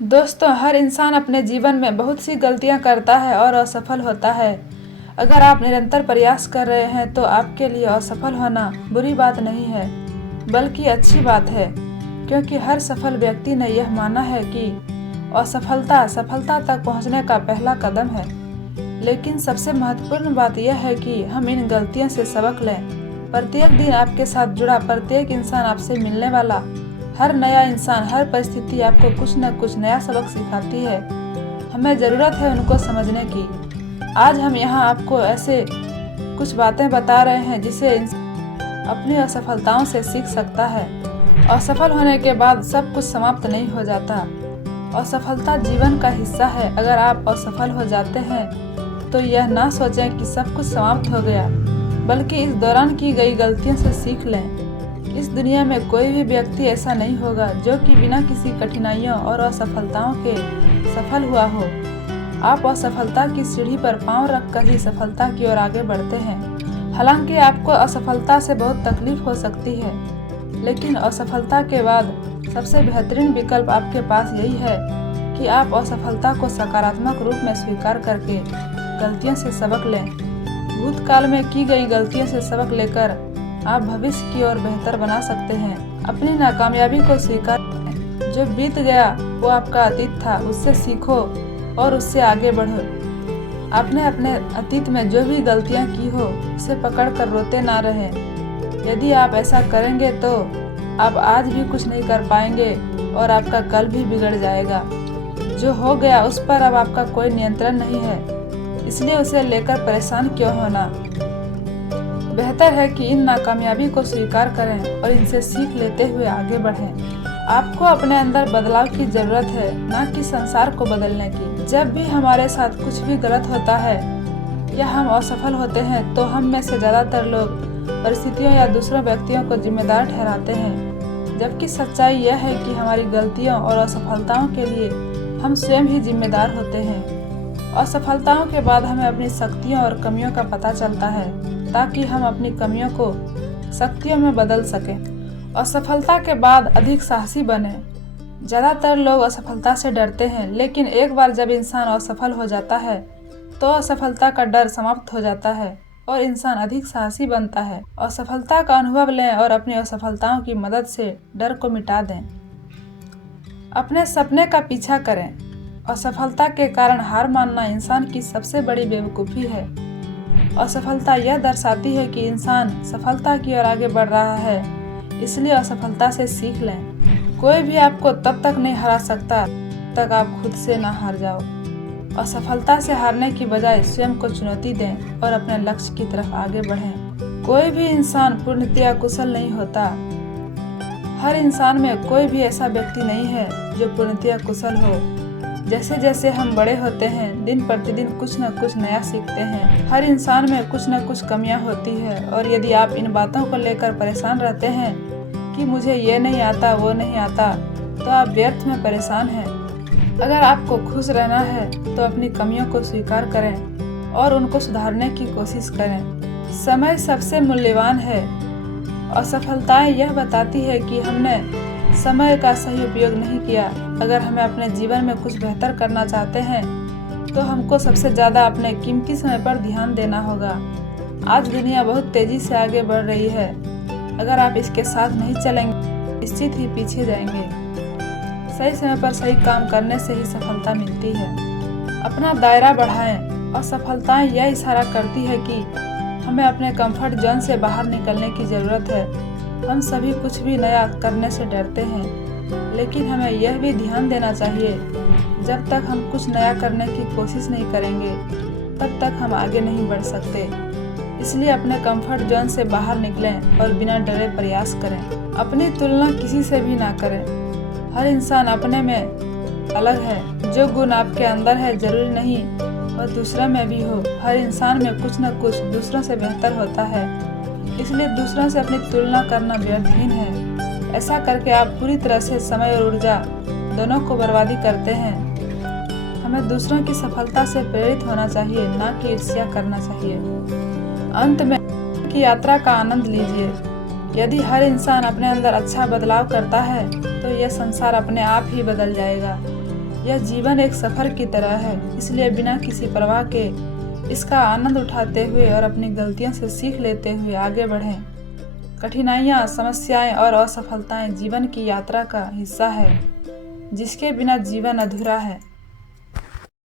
दोस्तों, हर इंसान अपने जीवन में बहुत सी गलतियां करता है और असफल होता है। अगर आप निरंतर प्रयास कर रहे हैं तो आपके लिए असफल होना बुरी बात नहीं है, बल्कि अच्छी बात है, क्योंकि हर सफल व्यक्ति ने यह माना है कि असफलता सफलता तक पहुंचने का पहला कदम है। लेकिन सबसे महत्वपूर्ण बात यह है कि हम इन गलतियों से सबक लें। प्रत्येक दिन आपके साथ जुड़ा प्रत्येक इंसान, आपसे मिलने वाला हर नया इंसान, हर परिस्थिति आपको कुछ न कुछ नया सबक सिखाती है। हमें ज़रूरत है उनको समझने की। आज हम यहाँ आपको ऐसे कुछ बातें बता रहे हैं जिसे अपनी असफलताओं से सीख सकता है। असफल होने के बाद सब कुछ समाप्त नहीं हो जाता। असफलता जीवन का हिस्सा है। अगर आप असफल हो जाते हैं तो यह ना सोचें कि सब कुछ समाप्त हो गया, बल्कि इस दौरान की गई गलतियों से सीख लें। इस दुनिया में कोई भी व्यक्ति ऐसा नहीं होगा जो कि बिना किसी कठिनाइयों और असफलताओं के सफल हुआ हो। आप असफलता की सीढ़ी पर पांव रखकर ही सफलता की ओर आगे बढ़ते हैं। हालांकि आपको असफलता से बहुत तकलीफ हो सकती है, लेकिन असफलता के बाद सबसे बेहतरीन विकल्प आपके पास यही है कि आप असफलता को सकारात्मक रूप में स्वीकार करके गलतियों से सबक लें। भूतकाल में की गई गलतियों से सबक लेकर आप भविष्य की ओर बेहतर बना सकते हैं। अपनी नाकामयाबी को स्वीकार करें। जो बीत गया वो आपका अतीत था, उससे सीखो और उससे आगे बढ़ो। आपने अपने अतीत में जो भी गलतियां की हो उसे पकड़कर रोते ना रहें। यदि आप ऐसा करेंगे तो आप आज भी कुछ नहीं कर पाएंगे और आपका कल भी बिगड़ जाएगा। जो हो गया उस पर अब आपका कोई नियंत्रण नहीं है, इसलिए उसे लेकर परेशान क्यों होना। बेहतर है कि इन नाकामयाबी को स्वीकार करें और इनसे सीख लेते हुए आगे बढ़ें। आपको अपने अंदर बदलाव की जरूरत है, ना कि संसार को बदलने की। जब भी हमारे साथ कुछ भी गलत होता है या हम असफल होते हैं तो हम में से ज़्यादातर लोग परिस्थितियों या दूसरों व्यक्तियों को जिम्मेदार ठहराते हैं, जबकि सच्चाई यह है कि हमारी गलतियों और असफलताओं के लिए हम स्वयं ही जिम्मेदार होते हैं। असफलताओं के बाद हमें अपनी शक्तियों और कमियों का पता चलता है, ताकि हम अपनी कमियों को शक्तियों में बदल सकें। असफलता के बाद अधिक साहसी बने। ज़्यादातर लोग असफलता से डरते हैं, लेकिन एक बार जब इंसान असफल हो जाता है तो असफलता का डर समाप्त हो जाता है और इंसान अधिक साहसी बनता है। असफलता का अनुभव लें और अपनी असफलताओं की मदद से डर को मिटा दें। अपने सपने का पीछा करें। असफलता के कारण हार मानना इंसान की सबसे बड़ी बेवकूफ़ी है। असफलता यह दर्शाती है कि इंसान सफलता की ओर आगे बढ़ रहा है, इसलिए असफलता से सीख लें। कोई भी आपको तब तक नहीं हरा सकता तक आप खुद से ना हार जाओ। असफलता से हारने की बजाय स्वयं को चुनौती दें और अपने लक्ष्य की तरफ आगे बढ़ें। कोई भी इंसान पूर्णतया कुशल नहीं होता। हर इंसान में कोई भी ऐसा व्यक्ति नहीं है जो पूर्णतया कुशल हो। जैसे जैसे हम बड़े होते हैं, दिन प्रतिदिन कुछ न कुछ नया सीखते हैं। हर इंसान में कुछ न कुछ कमियां होती है, और यदि आप इन बातों को लेकर परेशान रहते हैं कि मुझे ये नहीं आता, वो नहीं आता, तो आप व्यर्थ में परेशान हैं। अगर आपको खुश रहना है तो अपनी कमियों को स्वीकार करें और उनको सुधारने की कोशिश करें। समय सबसे मूल्यवान है। असफलताएं यह बताती है कि हमने समय का सही उपयोग नहीं किया। अगर हमें अपने जीवन में कुछ बेहतर करना चाहते हैं तो हमको सबसे ज़्यादा अपने कीमती समय पर ध्यान देना होगा। आज दुनिया बहुत तेज़ी से आगे बढ़ रही है। अगर आप इसके साथ नहीं चलेंगे, निश्चित ही पीछे जाएंगे। सही समय पर सही काम करने से ही सफलता मिलती है। अपना दायरा बढ़ाएं। असफलताएं यह इशारा करती है कि हमें अपने कंफर्ट जोन से बाहर निकलने की ज़रूरत है। हम सभी कुछ भी नया करने से डरते हैं, लेकिन हमें यह भी ध्यान देना चाहिए, जब तक हम कुछ नया करने की कोशिश नहीं करेंगे तब तक हम आगे नहीं बढ़ सकते। इसलिए अपने कंफर्ट जोन से बाहर निकलें और बिना डरे प्रयास करें। अपनी तुलना किसी से भी ना करें। हर इंसान अपने में अलग है। जो गुण आपके अंदर है जरूरी नहीं वह दूसरों में भी हो। हर इंसान में कुछ न कुछ दूसरों से बेहतर होता है, इसलिए दूसरों से अपनी तुलना करना व्यर्थहीन है। ऐसा करके आप पूरी तरह से समय और ऊर्जा दोनों को बर्बादी करते हैं। हमें दूसरों की सफलता से प्रेरित होना चाहिए, ना कि ईर्ष्या करना चाहिए। अंत में की यात्रा का आनंद लीजिए। यदि हर इंसान अपने अंदर अच्छा बदलाव करता है तो यह संसार अपने आप ही बदल जाएगा। यह जीवन एक सफर की तरह है, इसलिए बिना किसी परवाह के इसका आनंद उठाते हुए और अपनी गलतियों से सीख लेते हुए आगे बढ़ें। कठिनाइयाँ, समस्याएं और असफलताएं जीवन की यात्रा का हिस्सा है, जिसके बिना जीवन अधूरा है।